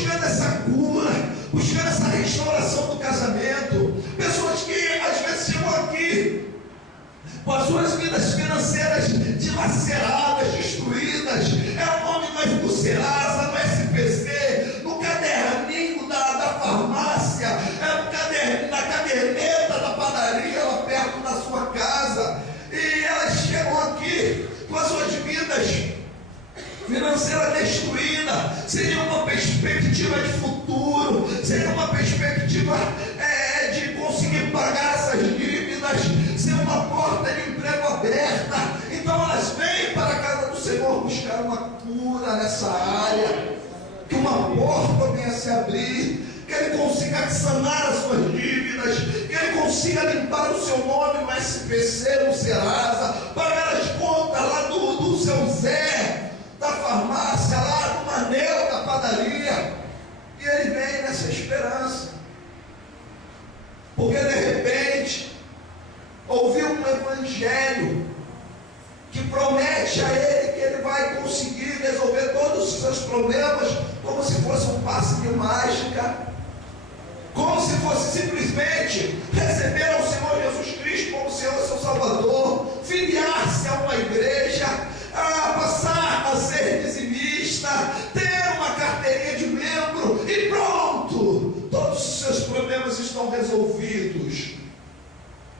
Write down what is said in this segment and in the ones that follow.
buscando essa cura, buscando essa restauração do casamento. Pessoas que às vezes chegam aqui com as suas vidas financeiras dilaceradas, destruídas. É o nome do Serasa, no SPC, no caderninho da farmácia, na caderneta da padaria, lá perto da sua casa. E elas chegam aqui com as suas vidas financeira destruída, seria uma perspectiva de futuro, seria uma perspectiva de conseguir pagar essas dívidas, ser uma porta de emprego aberta. Então elas vêm para a casa do Senhor buscar uma cura nessa área, que uma porta venha se abrir, que Ele consiga sanar as suas dívidas, que Ele consiga limpar o seu nome no SPC, no Serasa, pagar as contas lá do seu Zé, da farmácia, lá do Manel, da padaria. E ele vem nessa esperança, porque de repente ouviu um evangelho que promete a ele que ele vai conseguir resolver todos os seus problemas, como se fosse um passe de mágica, como se fosse simplesmente receber ao Senhor Jesus Cristo como Senhor e seu Salvador, filiar-se a uma igreja, a passar a ser dizimista, ter uma carteirinha de membro e pronto, todos os seus problemas estão resolvidos,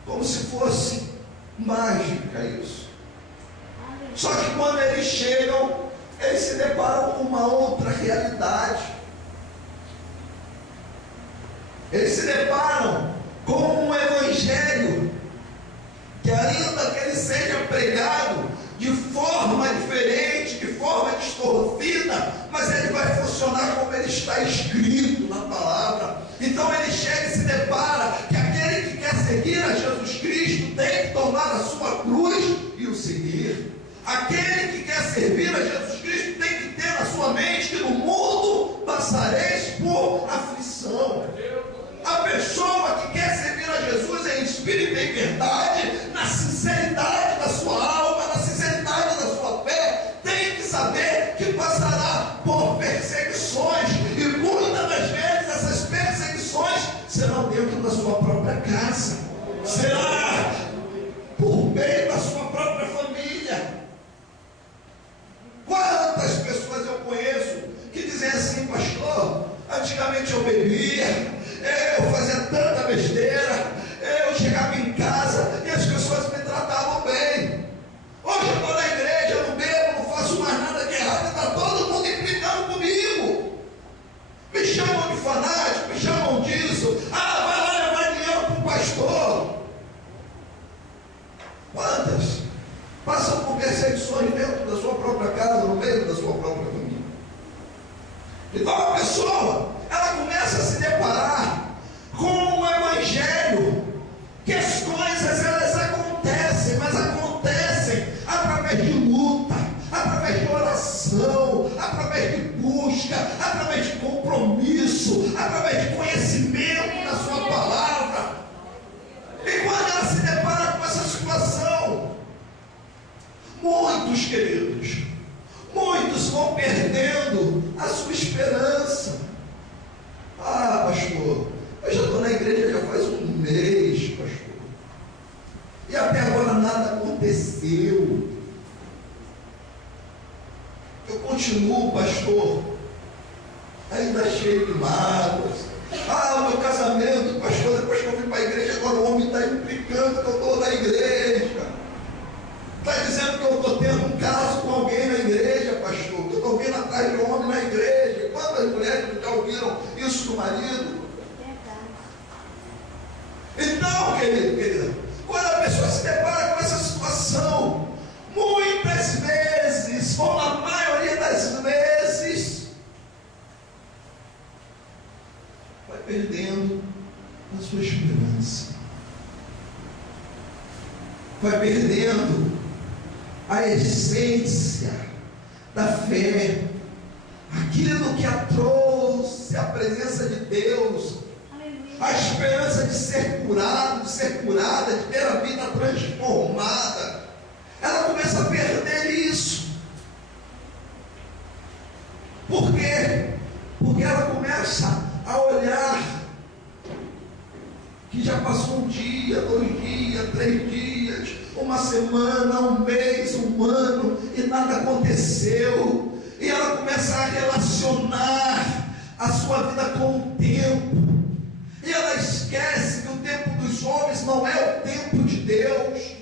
como se fosse mágica isso. Só que quando eles chegam, eles se deparam com uma outra realidade. Eles se deparam com um evangelho que, ainda que ele seja pregado de forma diferente, de forma distorcida, mas ele vai funcionar como ele está escrito na palavra. Então ele chega e se depara que aquele que quer seguir a Jesus Cristo tem que tomar a sua cruz e o seguir. Aquele que quer servir a Jesus Cristo tem que ter na sua mente que no mundo passareis por aflição. A pessoa que quer servir a Jesus em espírito e em verdade, na sinceridade da sua alma, na sinceridade da sua fé, tem que saber que passará por perseguições, e muitas das vezes essas perseguições serão dentro da sua própria casa, será por meio da sua própria família. Quantas pessoas eu conheço que dizem assim: pastor, antigamente eu bebia, eu fazia tanta besteira, eu chegava em casa e as pessoas me tratavam bem. Hoje eu estou na igreja, eu não bebo, não faço mais nada de errado, está todo mundo implicando comigo. Me chamam de fanático, me chamam disso. Ah, vai lá levar dinheiro para o pastor. Quantas passam por perseguições dentro da sua própria casa, no meio da sua própria família? Então a pessoa, ela começa a se deparar com um evangelho, que as coisas elas acontecem, mas acontecem através de luta, através de oração, através de busca, através de compromisso, através de conhecimento da sua palavra. E quando ela se depara com essa situação, muitos queridos, muitos vão perdendo a sua esperança. Ah, pastor, eu já estou na igreja já faz um mês, pastor, e até agora nada aconteceu. Eu continuo, pastor, ainda cheio de mágoas. Ah, o meu casamento, pastor, depois que eu vim para a igreja, agora o homem está implicando que eu estou na igreja. Está dizendo que eu estou tendo um caso com alguém na igreja, pastor, que eu estou vindo atrás de um homem na igreja. Quantas mulheres já ouviram isso do marido? Então, querida, quando a pessoa se depara com essa situação, muitas vezes, ou na maioria das vezes, vai perdendo a sua esperança, vai perdendo a essência da fé, aquilo que a trouxe à presença de Deus, a esperança de ser curado, de ser curada, de ter a vida transformada. Ela começa a perder isso. Por quê? Porque ela começa a olhar que já passou um dia, 2 dias, 3 dias, uma semana, um mês, um ano, e nada aconteceu. E ela começa a relacionar a sua vida com o tempo. E ela esquece que o tempo dos homens não é o tempo de Deus.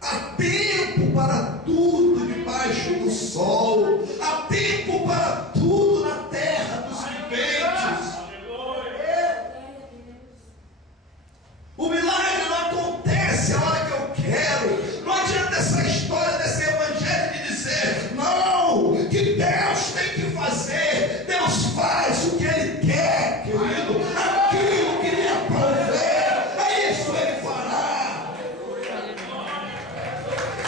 Há tempo para tudo debaixo do sol. Há tempo para tudo na terra dos viventes. O milagre não acontece a hora que eu quero. Não adianta essa história desse evangelho de dizer, não, que Deus tem que fazer. Deus faz o que Ele quer, querido. Aquilo que Ele aprover, é isso que Ele fará.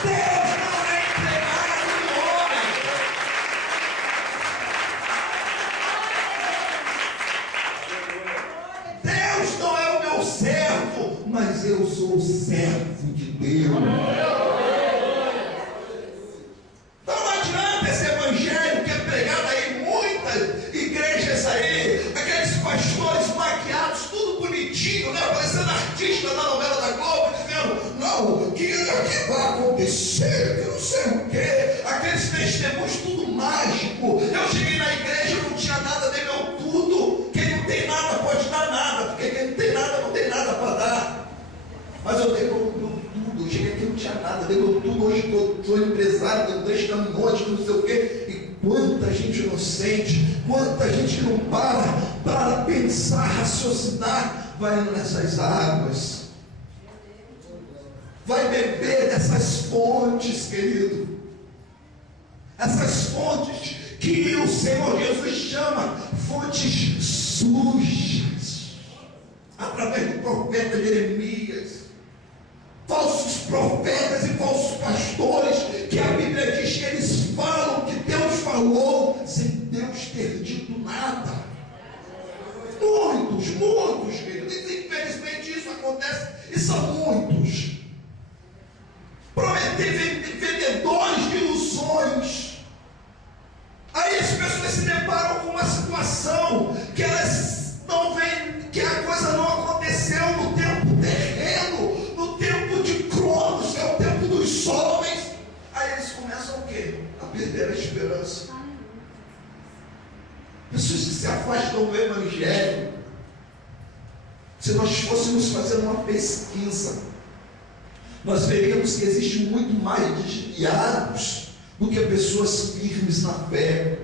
Deus não é empregado do homem. Deus não é o meu servo, mas eu sou o servo de Deus. Então não adianta esse evangelho que é pregado aí em muitas igrejas aí, aqueles pastores maquiados, tudo bonitinho, né? Parecendo artista da novela da Globo, dizendo, não, que vai acontecer, que não sei o quê, aqueles testemunhos tudo mágico. Eu cheguei na igreja, não tinha nada, dei meu tudo. Quem não tem nada pode dar nada, porque quem não tem nada não tem nada para dar. Mas eu dei meu tudo, eu cheguei aqui, não tinha nada, dei meu tudo, hoje estou empresário, tenho 2 caminhões, não sei o quê. E quanta gente inocente, quanta gente não para pensar, raciocinar, vai indo nessas águas, vai beber dessas fontes, querido, essas fontes que o Senhor Jesus chama fontes sujas, através do profeta Jeremias, falsos profetas e falsos pastores, que a Bíblia diz que eles falam que Deus falou, sem Deus ter dito nada. Muitos, queridos, infelizmente isso acontece, e são muitos. Vendedores de ilusões. Aí as pessoas se deparam com uma situação que elas não veem, que a coisa não aconteceu no tempo terreno, no tempo de Cronos, que é o tempo dos homens. Aí eles começam o quê? A perder a esperança. Pessoas que se afastam do evangelho. Se nós fôssemos fazer uma pesquisa, nós veríamos que existe muito mais desviados do que pessoas firmes na fé.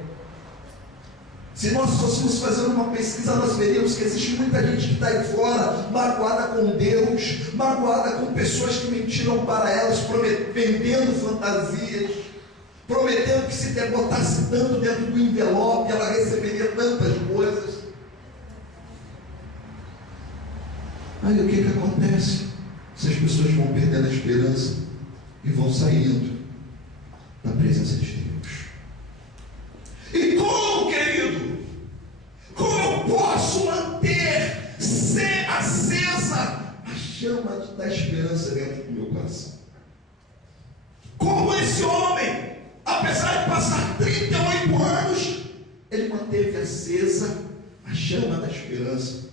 Se nós fôssemos fazer uma pesquisa, nós veríamos que existe muita gente que está aí fora, magoada com Deus, magoada com pessoas que mentiram para elas, vendendo fantasias, prometendo que se botasse tanto dentro do envelope, ela receberia tantas coisas. Aí o que acontece? Essas pessoas vão perdendo a esperança e vão saindo da presença de Deus. E como, querido? Como eu posso manter acesa a chama da esperança dentro do meu coração? Como esse homem, apesar de passar 38 anos, ele manteve acesa a chama da esperança.